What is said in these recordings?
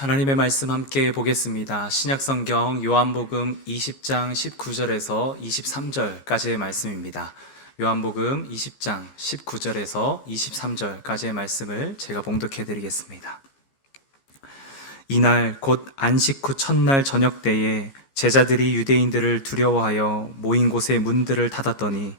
하나님의 말씀 함께 보겠습니다. 신약성경 요한복음 20장 19절에서 23절까지의 말씀입니다. 요한복음 20장 19절에서 23절까지의 말씀을 제가 봉독해 드리겠습니다. 이날 곧 안식 후 첫날 저녁 때에 제자들이 유대인들을 두려워하여 모인 곳의 문들을 닫았더니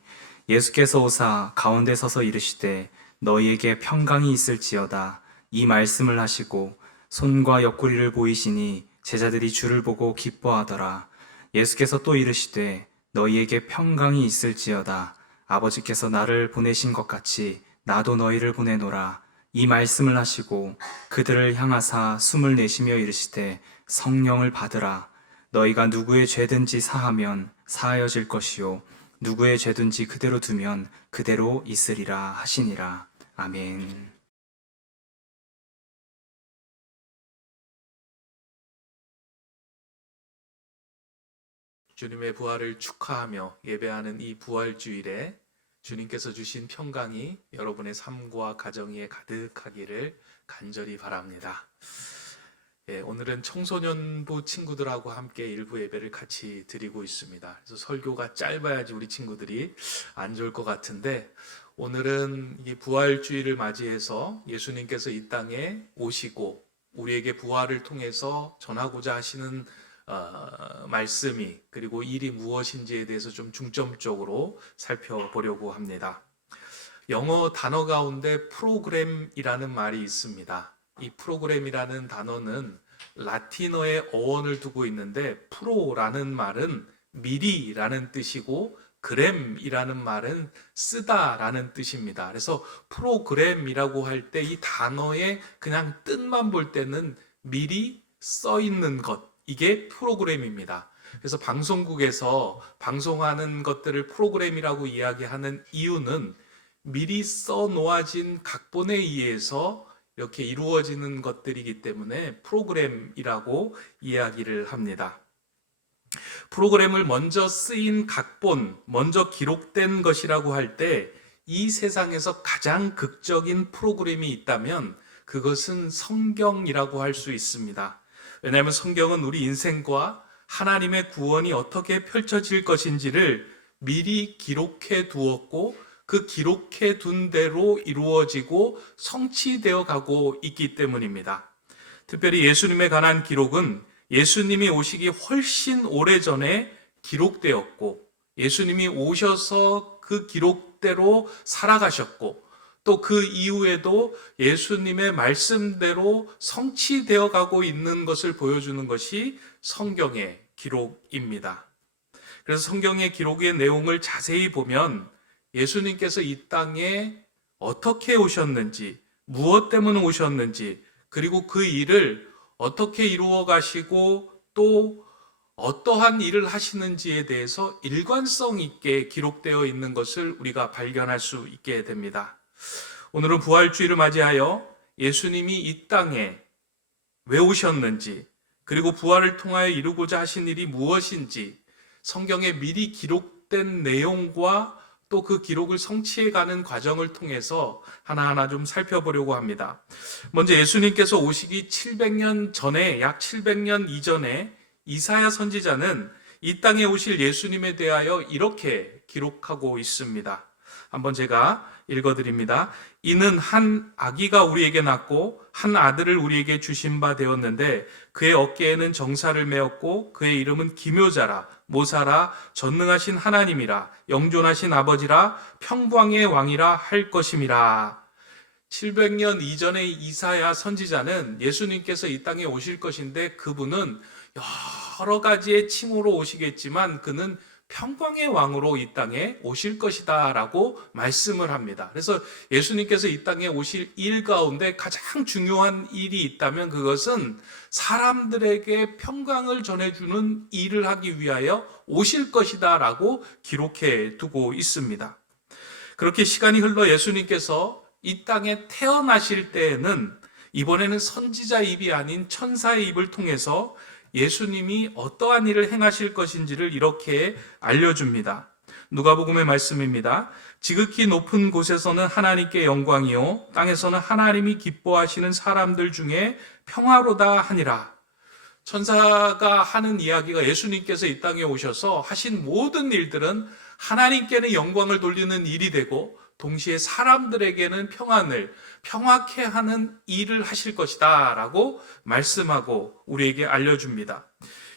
예수께서 오사 가운데 서서 이르시되 너희에게 평강이 있을지어다 이 말씀을 하시고 손과 옆구리를 보이시니 제자들이 주를 보고 기뻐하더라. 예수께서 또 이르시되 너희에게 평강이 있을지어다 아버지께서 나를 보내신 것 같이 나도 너희를 보내노라 이 말씀을 하시고 그들을 향하사 숨을 내쉬며 이르시되 성령을 받으라. 너희가 누구의 죄든지 사하면 사하여질 것이요 누구의 죄든지 그대로 두면 그대로 있으리라 하시니라. 아멘. 주님의 부활을 축하하며 예배하는 이 부활주일에 주님께서 주신 평강이 여러분의 삶과 가정에 가득하기를 간절히 바랍니다. 오늘은 청소년부 친구들하고 함께 일부 예배를 같이 드리고 있습니다. 그래서 설교가 짧아야지 우리 친구들이 안 좋을 것 같은데, 오늘은 이 부활주일을 맞이해서 예수님께서 이 땅에 오시고 우리에게 부활을 통해서 전하고자 하시는 말씀이, 그리고 일이 무엇인지에 대해서 좀 중점적으로 살펴보려고 합니다. 영어 단어 가운데 프로그램이라는 말이 있습니다. 이 프로그램이라는 단어는 라틴어의 어원을 두고 있는데, 프로라는 말은 미리라는 뜻이고 그램이라는 말은 쓰다라는 뜻입니다. 그래서 프로그램이라고 할 때 이 단어의 그냥 뜻만 볼 때는 미리 써 있는 것, 이게 프로그램입니다. 그래서 방송국에서 방송하는 것들을 프로그램이라고 이야기하는 이유는 미리 써 놓아진 각본에 의해서 이렇게 이루어지는 것들이기 때문에 프로그램이라고 이야기를 합니다. 프로그램을 먼저 쓰인 각본, 먼저 기록된 것이라고 할 때 이 세상에서 가장 극적인 프로그램이 있다면 그것은 성경이라고 할 수 있습니다. 왜냐하면 성경은 우리 인생과 하나님의 구원이 어떻게 펼쳐질 것인지를 미리 기록해 두었고, 그 기록해 둔 대로 이루어지고 성취되어 가고 있기 때문입니다. 특별히 예수님에 관한 기록은 예수님이 오시기 훨씬 오래전에 기록되었고, 예수님이 오셔서 그 기록대로 살아가셨고, 또 그 이후에도 예수님의 말씀대로 성취되어 가고 있는 것을 보여주는 것이 성경의 기록입니다. 그래서 성경의 기록의 내용을 자세히 보면 예수님께서 이 땅에 어떻게 오셨는지, 무엇 때문에 오셨는지, 그리고 그 일을 어떻게 이루어 가시고 또 어떠한 일을 하시는지에 대해서 일관성 있게 기록되어 있는 것을 우리가 발견할 수 있게 됩니다. 오늘은 부활주의를 맞이하여 예수님이 이 땅에 왜 오셨는지, 그리고 부활을 통하여 이루고자 하신 일이 무엇인지 성경에 미리 기록된 내용과 또 그 기록을 성취해가는 과정을 통해서 하나하나 좀 살펴보려고 합니다. 먼저 예수님께서 오시기 700년 전에, 약 700년 이전에 이사야 선지자는 이 땅에 오실 예수님에 대하여 이렇게 기록하고 있습니다. 한번 제가 읽어드립니다. 이는 한 아기가 우리에게 낳고 한 아들을 우리에게 주신 바 되었는데 그의 어깨에는 정사를 메었고 그의 이름은 기묘자라 모사라 전능하신 하나님이라 영존하신 아버지라 평강의 왕이라 할 것임이라. 700년 이전의 이사야 선지자는 예수님께서 이 땅에 오실 것인데 그분은 여러 가지의 칭호로 오시겠지만 그는 평강의 왕으로 이 땅에 오실 것이다 라고 말씀을 합니다. 그래서 예수님께서 이 땅에 오실 일 가운데 가장 중요한 일이 있다면 그것은 사람들에게 평강을 전해주는 일을 하기 위하여 오실 것이다 라고 기록해 두고 있습니다. 그렇게 시간이 흘러 예수님께서 이 땅에 태어나실 때에는 이번에는 선지자 입이 아닌 천사의 입을 통해서 예수님이 어떠한 일을 행하실 것인지를 이렇게 알려줍니다. 누가복음의 말씀입니다. 지극히 높은 곳에서는 하나님께 영광이요 땅에서는 하나님이 기뻐하시는 사람들 중에 평화로다 하니라. 천사가 하는 이야기가 예수님께서 이 땅에 오셔서 하신 모든 일들은 하나님께는 영광을 돌리는 일이 되고 동시에 사람들에게는 평안을 평화케 하는 일을 하실 것이다 라고 말씀하고 우리에게 알려줍니다.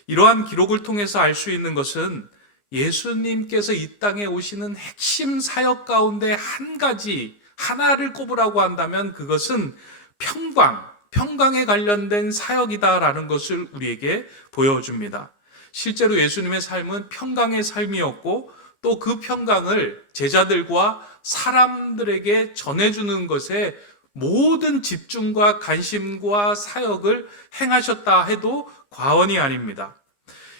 이러한 기록을 통해서 알 수 있는 것은 예수님께서 이 땅에 오시는 핵심 사역 가운데 한 가지, 하나를 꼽으라고 한다면 그것은 평강에 관련된 사역이다라는 것을 우리에게 보여줍니다. 실제로 예수님의 삶은 평강의 삶이었고 또 그 평강을 제자들과 사람들에게 전해주는 것에 모든 집중과 관심과 사역을 행하셨다 해도 과언이 아닙니다.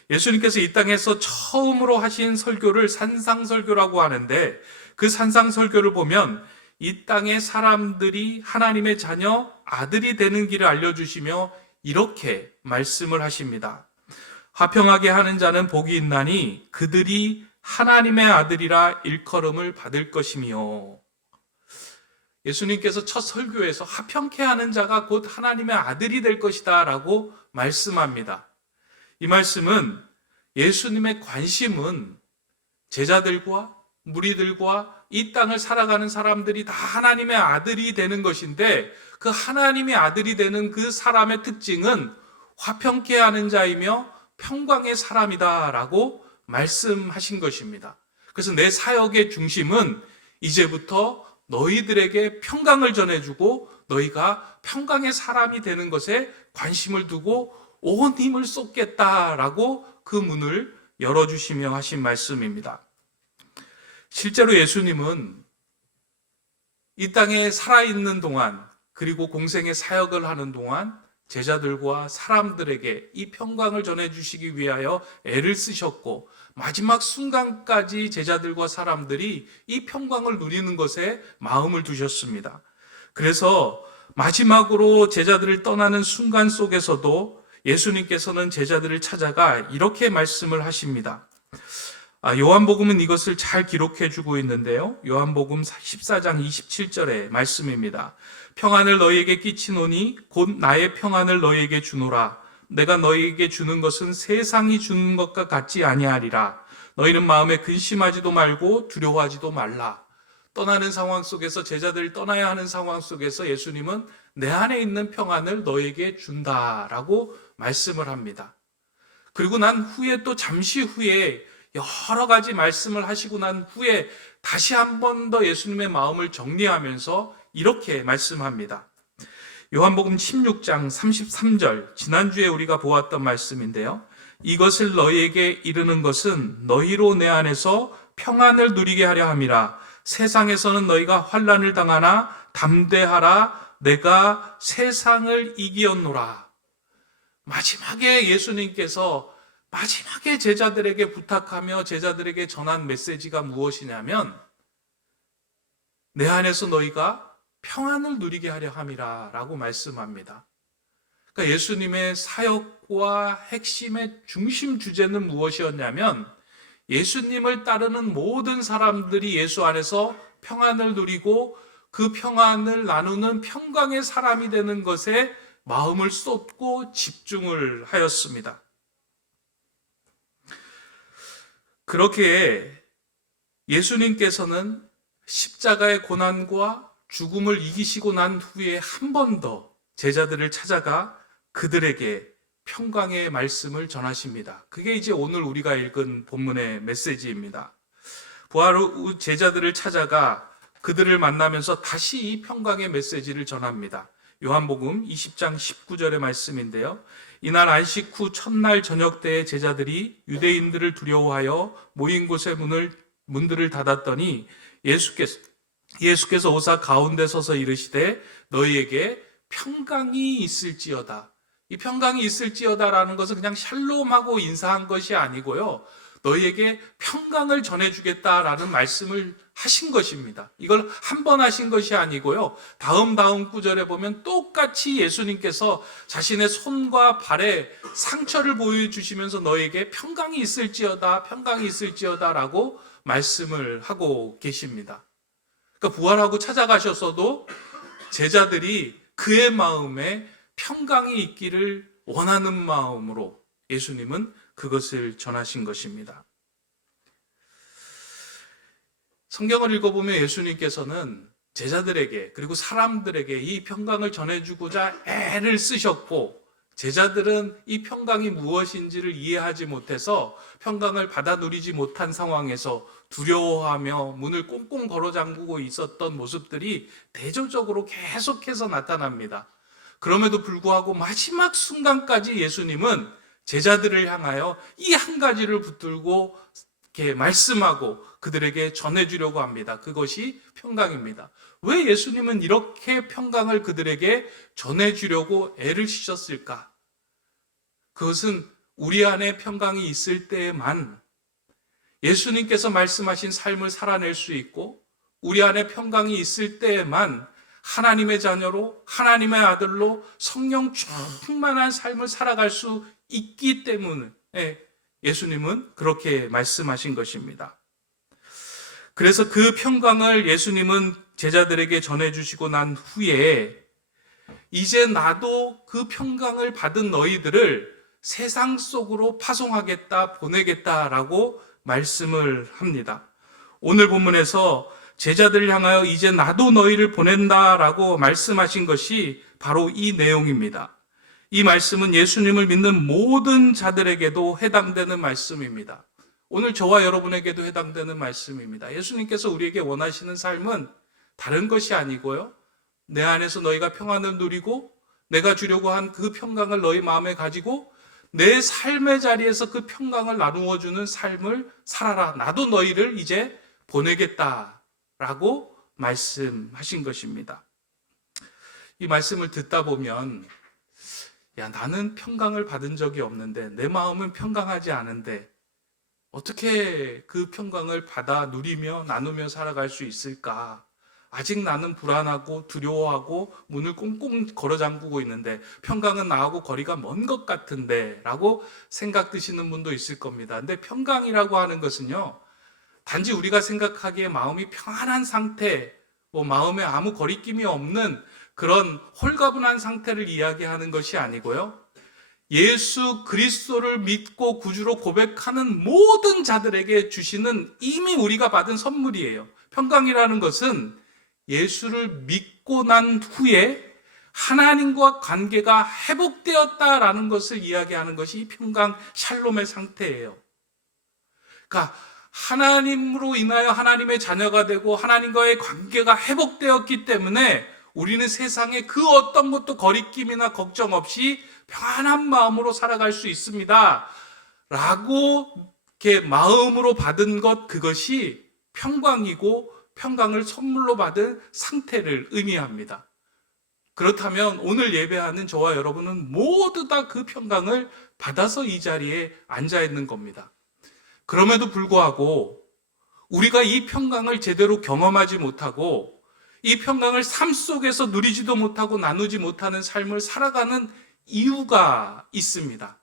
예수님께서 이 땅에서 처음으로 하신 설교를 산상설교라고 하는데 그 산상설교를 보면 이 땅의 사람들이 하나님의 자녀, 아들이 되는 길을 알려주시며 이렇게 말씀을 하십니다. 화평하게 하는 자는 복이 있나니 그들이 하나님의 아들이라 일컬음을 받을 것이며, 예수님께서 첫 설교에서 화평케 하는 자가 곧 하나님의 아들이 될 것이다 라고 말씀합니다. 이 말씀은 예수님의 관심은 제자들과 무리들과 이 땅을 살아가는 사람들이 다 하나님의 아들이 되는 것인데 그 하나님의 아들이 되는 그 사람의 특징은 화평케 하는 자이며 평강의 사람이다 라고 말씀하신 것입니다. 그래서 내 사역의 중심은 이제부터 너희들에게 평강을 전해주고 너희가 평강의 사람이 되는 것에 관심을 두고 온 힘을 쏟겠다라고 그 문을 열어주시며 하신 말씀입니다. 실제로 예수님은 이 땅에 살아있는 동안 그리고 공생의 사역을 하는 동안 제자들과 사람들에게 이 평강을 전해주시기 위하여 애를 쓰셨고 마지막 순간까지 제자들과 사람들이 이 평강을 누리는 것에 마음을 두셨습니다. 그래서 마지막으로 제자들을 떠나는 순간 속에서도 예수님께서는 제자들을 찾아가 이렇게 말씀을 하십니다. 요한복음은 이것을 잘 기록해주고 있는데요. 요한복음 14장 27절의 말씀입니다. 평안을 너희에게 끼치노니 곧 나의 평안을 너희에게 주노라. 내가 너희에게 주는 것은 세상이 주는 것과 같지 아니하리라. 너희는 마음에 근심하지도 말고 두려워하지도 말라. 떠나는 상황 속에서 제자들을 떠나야 하는 상황 속에서 예수님은 내 안에 있는 평안을 너희에게 준다라고 말씀을 합니다. 그리고 난 후에 또 잠시 후에 여러 가지 말씀을 하시고 난 후에 다시 한 번 더 예수님의 마음을 정리하면서 이렇게 말씀합니다. 요한복음 16장 33절, 지난주에 우리가 보았던 말씀인데요. 이것을 너희에게 이르는 것은 너희로 내 안에서 평안을 누리게 하려 함이라. 세상에서는 너희가 환난을 당하나 담대하라. 내가 세상을 이기었노라. 마지막에 예수님께서 마지막에 제자들에게 부탁하며 제자들에게 전한 메시지가 무엇이냐면 내 안에서 너희가 평안을 누리게 하려 함이라 라고 말씀합니다. 그러니까 예수님의 사역과 핵심의 중심 주제는 무엇이었냐면 예수님을 따르는 모든 사람들이 예수 안에서 평안을 누리고 그 평안을 나누는 평강의 사람이 되는 것에 마음을 쏟고 집중을 하였습니다. 그렇게 예수님께서는 십자가의 고난과 죽음을 이기시고 난 후에 한 번 더 제자들을 찾아가 그들에게 평강의 말씀을 전하십니다. 그게 이제 오늘 우리가 읽은 본문의 메시지입니다. 부활 후 제자들을 찾아가 그들을 만나면서 다시 이 평강의 메시지를 전합니다. 요한복음 20장 19절의 말씀인데요. 이날 안식 후 첫날 저녁 때에 제자들이 유대인들을 두려워하여 모인 곳의 문들을 닫았더니 예수께서 오사 가운데 서서 이르시되 너희에게 평강이 있을지어다. 이 평강이 있을지어다라는 것은 그냥 샬롬하고 인사한 것이 아니고요. 너희에게 평강을 전해주겠다라는 말씀을 하신 것입니다. 이걸 한 번 하신 것이 아니고요. 다음 구절에 보면 똑같이 예수님께서 자신의 손과 발에 상처를 보여주시면서 너에게 평강이 있을지어다 라고 말씀을 하고 계십니다. 그러니까 부활하고 찾아가셨어도 제자들이 그의 마음에 평강이 있기를 원하는 마음으로 예수님은 그것을 전하신 것입니다. 성경을 읽어보면 예수님께서는 제자들에게 그리고 사람들에게 이 평강을 전해주고자 애를 쓰셨고, 제자들은 이 평강이 무엇인지를 이해하지 못해서 평강을 받아 누리지 못한 상황에서 두려워하며 문을 꽁꽁 걸어 잠그고 있었던 모습들이 대조적으로 계속해서 나타납니다. 그럼에도 불구하고 마지막 순간까지 예수님은 제자들을 향하여 이 한 가지를 붙들고 이렇게 말씀하고 그들에게 전해주려고 합니다. 그것이 평강입니다. 왜 예수님은 이렇게 평강을 그들에게 전해주려고 애를 쓰셨을까? 그것은 우리 안에 평강이 있을 때에만 예수님께서 말씀하신 삶을 살아낼 수 있고, 우리 안에 평강이 있을 때에만 하나님의 자녀로, 하나님의 아들로 성령 충만한 삶을 살아갈 수 있기 때문에 예수님은 그렇게 말씀하신 것입니다. 그래서 그 평강을 예수님은 제자들에게 전해주시고 난 후에 이제 나도 그 평강을 받은 너희들을 세상 속으로 파송하겠다, 보내겠다라고 말씀을 합니다. 오늘 본문에서 제자들을 향하여 이제 나도 너희를 보낸다라고 말씀하신 것이 바로 이 내용입니다. 이 말씀은 예수님을 믿는 모든 자들에게도 해당되는 말씀입니다. 오늘 저와 여러분에게도 해당되는 말씀입니다. 예수님께서 우리에게 원하시는 삶은 다른 것이 아니고요, 내 안에서 너희가 평안을 누리고 내가 주려고 한 그 평강을 너희 마음에 가지고 내 삶의 자리에서 그 평강을 나누어 주는 삶을 살아라. 나도 너희를 이제 보내겠다라고 말씀하신 것입니다. 이 말씀을 듣다 보면, 야, 나는 평강을 받은 적이 없는데, 내 마음은 평강하지 않은데 어떻게 그 평강을 받아 누리며 나누며 살아갈 수 있을까? 아직 나는 불안하고 두려워하고 문을 꽁꽁 걸어 잠그고 있는데 평강은 나하고 거리가 먼 것 같은데 라고 생각 드시는 분도 있을 겁니다. 근데 평강이라고 하는 것은요, 단지 우리가 생각하기에 마음이 평안한 상태, 마음에 아무 거리낌이 없는 그런 홀가분한 상태를 이야기하는 것이 아니고요, 예수 그리스도를 믿고 구주로 고백하는 모든 자들에게 주시는 이미 우리가 받은 선물이에요. 평강이라는 것은 예수를 믿고 난 후에 하나님과 관계가 회복되었다라는 것을 이야기하는 것이 이 평강 샬롬의 상태예요. 그러니까 하나님으로 인하여 하나님의 자녀가 되고 하나님과의 관계가 회복되었기 때문에 우리는 세상에 그 어떤 것도 거리낌이나 걱정 없이 평안한 마음으로 살아갈 수 있습니다 라고 이렇게 마음으로 받은 것, 그것이 평강이고 평강을 선물로 받은 상태를 의미합니다. 그렇다면 오늘 예배하는 저와 여러분은 모두 다 그 평강을 받아서 이 자리에 앉아 있는 겁니다. 그럼에도 불구하고 우리가 이 평강을 제대로 경험하지 못하고 이 평강을 삶 속에서 누리지도 못하고 나누지 못하는 삶을 살아가는 이유가 있습니다.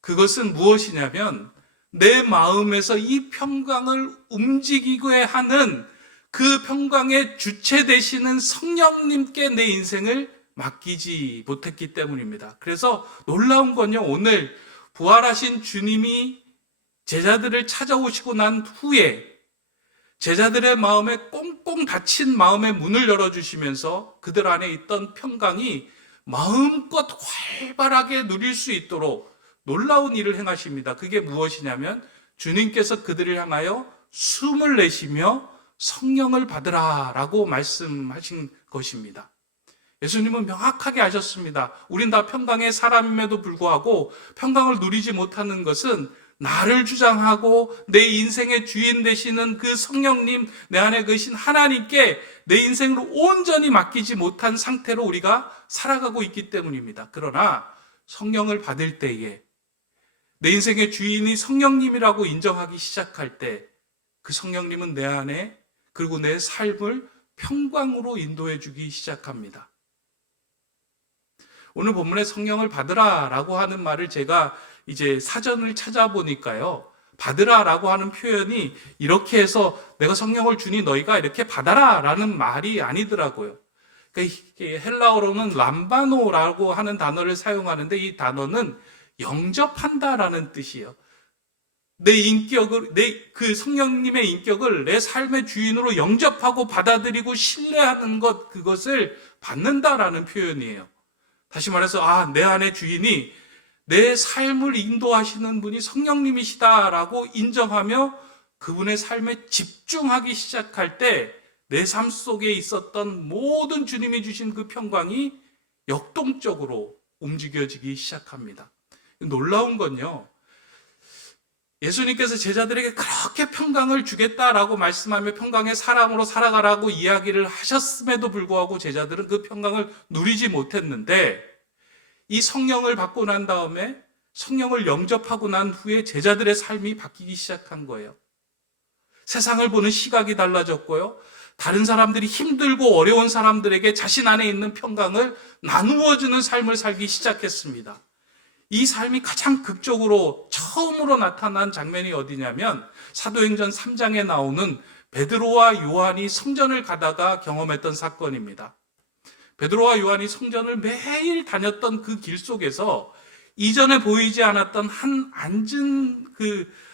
그것은 무엇이냐면, 내 마음에서 이 평강을 움직이게 하는 그 평강의 주체 되시는 성령님께 내 인생을 맡기지 못했기 때문입니다. 그래서 놀라운 건요, 오늘 부활하신 주님이 제자들을 찾아오시고 난 후에 제자들의 마음에 꽁꽁 닫힌 마음의 문을 열어주시면서 그들 안에 있던 평강이 마음껏 활발하게 누릴 수 있도록 놀라운 일을 행하십니다. 그게 무엇이냐면, 주님께서 그들을 향하여 숨을 내쉬며 성령을 받으라 라고 말씀하신 것입니다. 예수님은 명확하게 아셨습니다. 우린 다 평강의 사람임에도 불구하고 평강을 누리지 못하는 것은 나를 주장하고 내 인생의 주인 되시는 그 성령님, 내 안에 계신 하나님께 내 인생을 온전히 맡기지 못한 상태로 우리가 살아가고 있기 때문입니다. 그러나 성령을 받을 때에 내 인생의 주인이 성령님이라고 인정하기 시작할 때 그 성령님은 내 안에 그리고 내 삶을 평강으로 인도해 주기 시작합니다. 오늘 본문에 성령을 받으라라고 하는 말을 제가 이제 사전을 찾아보니까요. 받으라라고 하는 표현이 이렇게 해서 내가 성령을 주니 너희가 이렇게 받아라라는 말이 아니더라고요. 그러니까 헬라어로는 람바노라고 하는 단어를 사용하는데 이 단어는 영접한다라는 뜻이에요. 내 인격을, 그 성령님의 인격을 내 삶의 주인으로 영접하고 받아들이고 신뢰하는 것, 그것을 받는다라는 표현이에요. 다시 말해서, 내 안의 주인이 내 삶을 인도하시는 분이 성령님이시다라고 인정하며 그분의 삶에 집중하기 시작할 때 내 삶 속에 있었던 모든 주님이 주신 그 평강이 역동적으로 움직여지기 시작합니다. 놀라운 건요, 예수님께서 제자들에게 그렇게 평강을 주겠다라고 말씀하며 평강의 사람으로 살아가라고 이야기를 하셨음에도 불구하고 제자들은 그 평강을 누리지 못했는데, 이 성령을 받고 난 다음에 성령을 영접하고 난 후에 제자들의 삶이 바뀌기 시작한 거예요. 세상을 보는 시각이 달라졌고요. 다른 사람들이 힘들고 어려운 사람들에게 자신 안에 있는 평강을 나누어주는 삶을 살기 시작했습니다. 이 삶이 가장 극적으로 처음으로 나타난 장면이 어디냐면 사도행전 3장에 나오는 베드로와 요한이 성전을 가다가 경험했던 사건입니다. 베드로와 요한이 성전을 매일 다녔던 그 길 속에서 이전에 보이지 않았던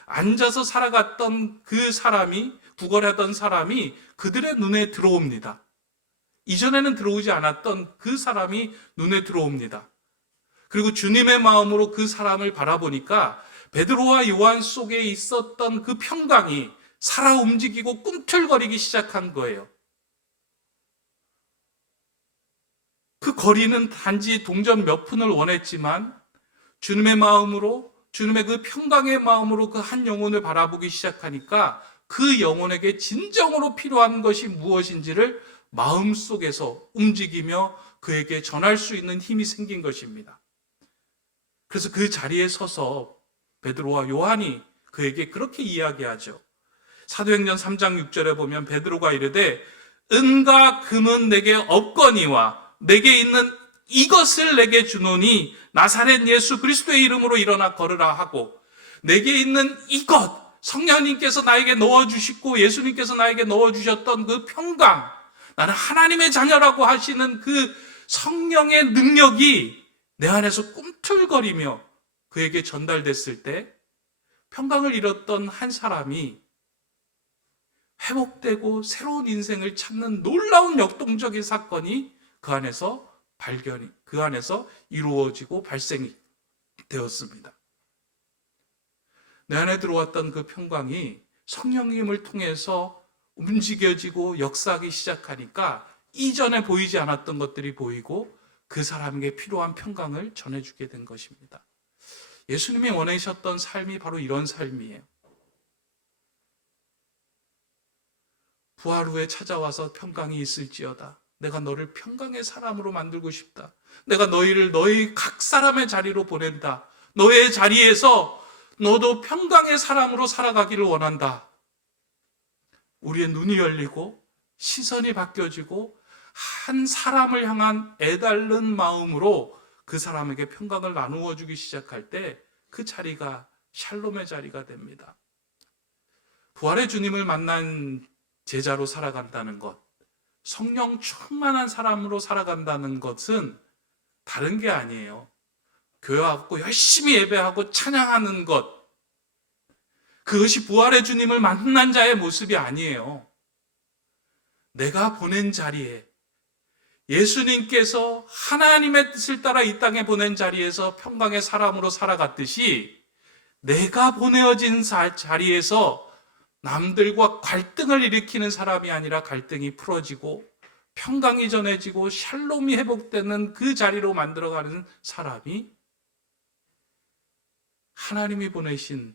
앉아서 살아갔던 그 사람이, 구걸하던 사람이 그들의 눈에 들어옵니다. 이전에는 들어오지 않았던 그 사람이 눈에 들어옵니다. 그리고 주님의 마음으로 그 사람을 바라보니까 베드로와 요한 속에 있었던 그 평강이 살아 움직이고 꿈틀거리기 시작한 거예요. 그 거리는 단지 동전 몇 푼을 원했지만 주님의 마음으로, 주님의 그 평강의 마음으로 그 한 영혼을 바라보기 시작하니까 그 영혼에게 진정으로 필요한 것이 무엇인지를 마음속에서 움직이며 그에게 전할 수 있는 힘이 생긴 것입니다. 그래서 그 자리에 서서 베드로와 요한이 그에게 그렇게 이야기하죠. 사도행전 3장 6절에 보면 베드로가 이르되 은과 금은 내게 없거니와 내게 있는 이것을 내게 주노니 나사렛 예수 그리스도의 이름으로 일어나 걸으라 하고, 내게 있는 이것, 성령님께서 나에게 넣어주시고 예수님께서 나에게 넣어주셨던 그 평강, 나는 하나님의 자녀라고 하시는 그 성령의 능력이 내 안에서 꿈틀거리며 그에게 전달됐을 때 평강을 잃었던 한 사람이 회복되고 새로운 인생을 찾는 놀라운 역동적인 사건이 그 안에서 이루어지고 발생이 되었습니다. 내 안에 들어왔던 그 평강이 성령님을 통해서 움직여지고 역사하기 시작하니까 이전에 보이지 않았던 것들이 보이고 그 사람에게 필요한 평강을 전해주게 된 것입니다. 예수님이 원하셨던 삶이 바로 이런 삶이에요. 부활 후에 찾아와서 평강이 있을지어다. 내가 너를 평강의 사람으로 만들고 싶다. 내가 너희를 너희 각 사람의 자리로 보낸다. 너의 자리에서 너도 평강의 사람으로 살아가기를 원한다. 우리의 눈이 열리고 시선이 바뀌어지고 한 사람을 향한 애달른 마음으로 그 사람에게 평강을 나누어 주기 시작할 때 그 자리가 샬롬의 자리가 됩니다. 부활의 주님을 만난 제자로 살아간다는 것, 성령 충만한 사람으로 살아간다는 것은 다른 게 아니에요. 교회 와서 열심히 예배하고 찬양하는 것, 그것이 부활의 주님을 만난 자의 모습이 아니에요. 내가 보낸 자리에, 예수님께서 하나님의 뜻을 따라 이 땅에 보낸 자리에서 평강의 사람으로 살아갔듯이 내가 보내어진 자리에서 남들과 갈등을 일으키는 사람이 아니라 갈등이 풀어지고 평강이 전해지고 샬롬이 회복되는 그 자리로 만들어가는 사람이 하나님이 보내신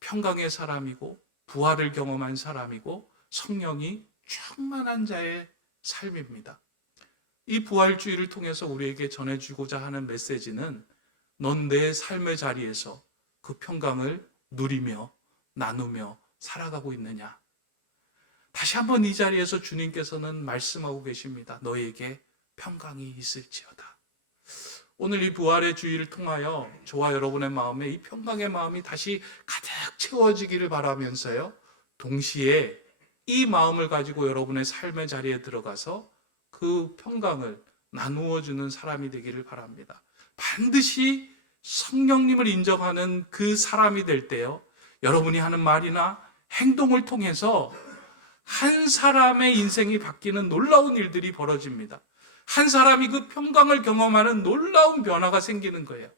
평강의 사람이고 부활을 경험한 사람이고 성령이 충만한 자의 삶입니다. 이 부활주의를 통해서 우리에게 전해주고자 하는 메시지는 넌 내 삶의 자리에서 그 평강을 누리며 나누며 살아가고 있느냐? 다시 한번 이 자리에서 주님께서는 말씀하고 계십니다. 너에게 평강이 있을지어다. 오늘 이 부활의 주의를 통하여 저와 여러분의 마음에 이 평강의 마음이 다시 가득 채워지기를 바라면서요, 동시에 이 마음을 가지고 여러분의 삶의 자리에 들어가서 그 평강을 나누어 주는 사람이 되기를 바랍니다. 반드시 성령님을 인정하는 그 사람이 될 때요, 여러분이 하는 말이나 행동을 통해서 한 사람의 인생이 바뀌는 놀라운 일들이 벌어집니다. 한 사람이 그 평강을 경험하는 놀라운 변화가 생기는 거예요.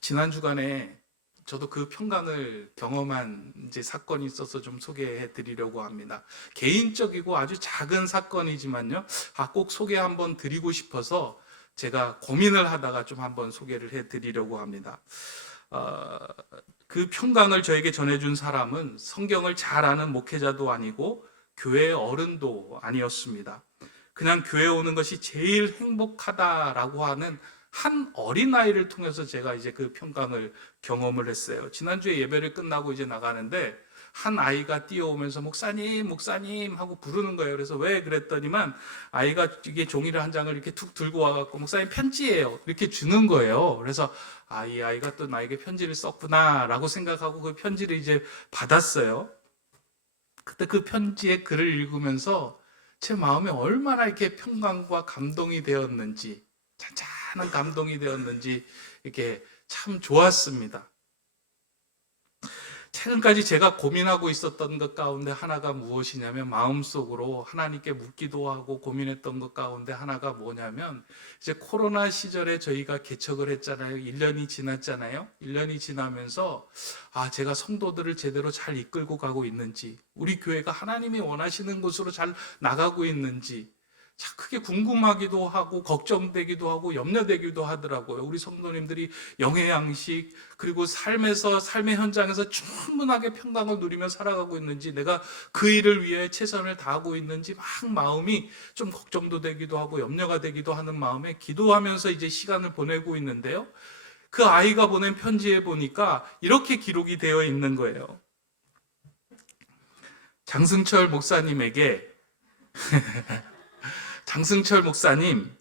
지난 주간에 저도 그 평강을 경험한 사건이 있어서 좀 소개해 드리려고 합니다. 개인적이고 아주 작은 사건이지만요, 꼭 소개 한번 드리고 싶어서 제가 고민을 하다가 좀 한번 소개를 해 드리려고 합니다. 그 평강을 저에게 전해준 사람은 성경을 잘 아는 목회자도 아니고 교회의 어른도 아니었습니다. 그냥 교회 오는 것이 제일 행복하다라고 하는 한 어린아이를 통해서 제가 이제 그 평강을 경험을 했어요. 지난주에 예배를 끝나고 이제 나가는데 한 아이가 뛰어오면서 목사님, 목사님 하고 부르는 거예요. 그래서 왜 그랬더니만 아이가 이게 종이를 한 장을 이렇게 툭 들고 와갖고 목사님 편지예요. 이렇게 주는 거예요. 그래서 이 아이가 또 나에게 편지를 썼구나 라고 생각하고 그 편지를 이제 받았어요. 그때 그 편지의 글을 읽으면서 제 마음에 얼마나 이렇게 평강과 감동이 되었는지, 잔잔한 감동이 되었는지 이렇게 참 좋았습니다. 최근까지 제가 고민하고 있었던 것 가운데 하나가 무엇이냐면, 마음속으로 하나님께 묻기도 하고 고민했던 것 가운데 하나가 뭐냐면, 이제 코로나 시절에 저희가 개척을 했잖아요. 1년이 지났잖아요. 1년이 지나면서 제가 성도들을 제대로 잘 이끌고 가고 있는지, 우리 교회가 하나님이 원하시는 곳으로 잘 나가고 있는지 참 크게 궁금하기도 하고 걱정되기도 하고 염려되기도 하더라고요. 우리 성도님들이 영의 양식, 그리고 삶의 현장에서 충분하게 평강을 누리며 살아가고 있는지, 내가 그 일을 위해 최선을 다하고 있는지 막 마음이 좀 걱정도 되기도 하고 염려가 되기도 하는 마음에 기도하면서 이제 시간을 보내고 있는데요, 그 아이가 보낸 편지에 보니까 이렇게 기록이 되어 있는 거예요. 장승철 목사님에게 장승철 목사님,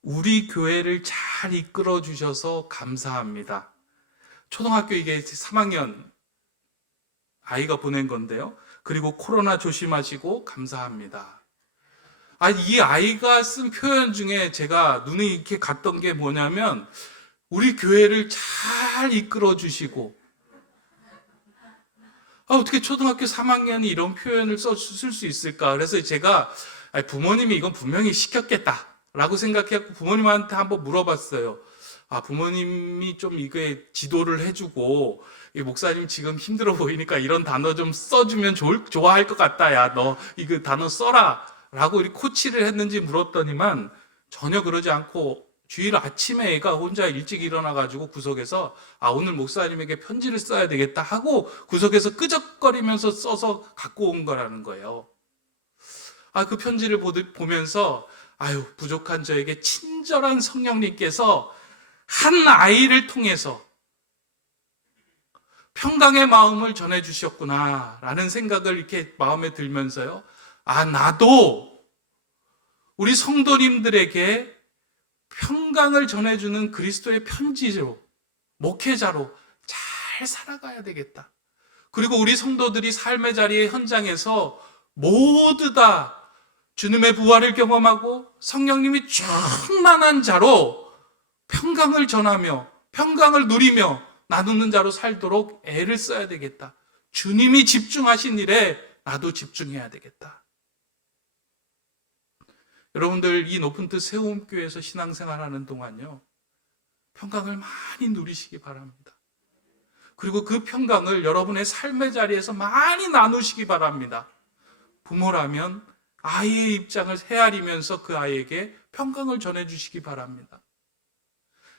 우리 교회를 잘 이끌어 주셔서 감사합니다. 초등학교 이게 3학년 아이가 보낸 건데요. 그리고 코로나 조심하시고 감사합니다. 이 아이가 쓴 표현 중에 제가 눈이 이렇게 갔던 게 뭐냐면, 우리 교회를 잘 이끌어 주시고, 어떻게 초등학교 3학년이 이런 표현을 쓸 수 있을까? 그래서 제가 부모님이 이건 분명히 시켰겠다 라고 생각해서 부모님한테 한번 물어봤어요. 부모님이 좀 이게 지도를 해주고, 목사님 지금 힘들어 보이니까 이런 단어 좀 써주면 좋아할 것 같다. 야, 너 이거 단어 써라 라고 이렇게 코치를 했는지 물었더니만 전혀 그러지 않고, 주일 아침에 애가 혼자 일찍 일어나가지고 구석에서 오늘 목사님에게 편지를 써야 되겠다 하고 구석에서 끄적거리면서 써서 갖고 온 거라는 거예요. 그 편지를 보면서 부족한 저에게 친절한 성령님께서 한 아이를 통해서 평강의 마음을 전해주셨구나 라는 생각을 이렇게 마음에 들면서요, 나도 우리 성도님들에게 평강을 전해주는 그리스도의 편지로, 목회자로 잘 살아가야 되겠다. 그리고 우리 성도들이 삶의 자리의 현장에서 모두 다 주님의 부활을 경험하고 성령님이 충만한 자로 평강을 전하며 평강을 누리며 나누는 자로 살도록 애를 써야 되겠다. 주님이 집중하신 일에 나도 집중해야 되겠다. 여러분들, 이 높은 뜻 세움교회에서 신앙생활하는 동안요, 평강을 많이 누리시기 바랍니다. 그리고 그 평강을 여러분의 삶의 자리에서 많이 나누시기 바랍니다. 부모라면 아이의 입장을 헤아리면서 그 아이에게 평강을 전해주시기 바랍니다.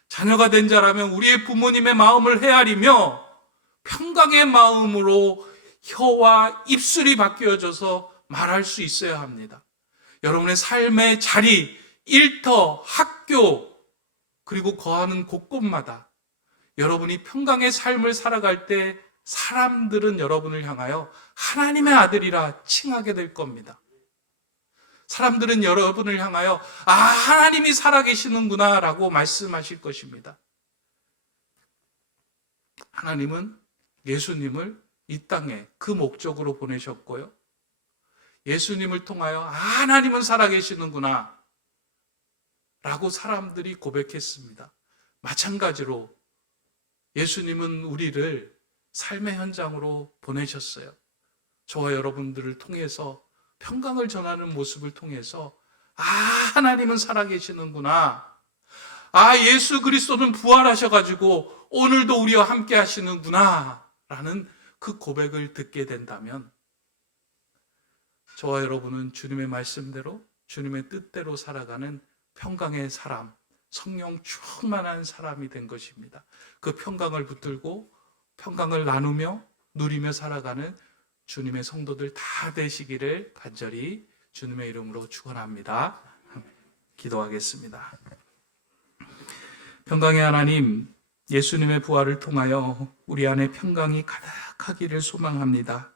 자녀가 된 자라면 우리의 부모님의 마음을 헤아리며 평강의 마음으로 혀와 입술이 바뀌어져서 말할 수 있어야 합니다. 여러분의 삶의 자리, 일터, 학교, 그리고 거하는 곳곳마다 여러분이 평강의 삶을 살아갈 때 사람들은 여러분을 향하여 하나님의 아들이라 칭하게 될 겁니다. 사람들은 여러분을 향하여 하나님이 살아계시는구나 라고 말씀하실 것입니다. 하나님은 예수님을 이 땅에 그 목적으로 보내셨고요. 예수님을 통하여 하나님은 살아계시는구나 라고 사람들이 고백했습니다. 마찬가지로 예수님은 우리를 삶의 현장으로 보내셨어요. 저와 여러분들을 통해서 평강을 전하는 모습을 통해서 하나님은 살아계시는구나. 예수 그리스도는 부활하셔가지고 오늘도 우리와 함께 하시는구나 라는 그 고백을 듣게 된다면 저와 여러분은 주님의 말씀대로 주님의 뜻대로 살아가는 평강의 사람, 성령 충만한 사람이 된 것입니다. 그 평강을 붙들고 평강을 나누며 누리며 살아가는 주님의 성도들 다 되시기를 간절히 주님의 이름으로 축원합니다. 기도하겠습니다. 평강의 하나님, 예수님의 부활을 통하여 우리 안에 평강이 가득하기를 소망합니다.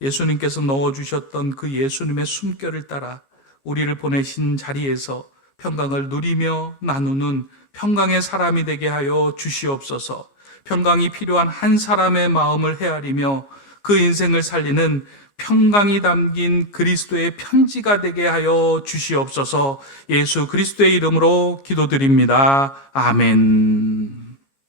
예수님께서 넣어주셨던 그 예수님의 숨결을 따라 우리를 보내신 자리에서 평강을 누리며 나누는 평강의 사람이 되게 하여 주시옵소서. 평강이 필요한 한 사람의 마음을 헤아리며 그 인생을 살리는 평강이 담긴 그리스도의 편지가 되게 하여 주시옵소서. 예수 그리스도의 이름으로 기도드립니다. 아멘.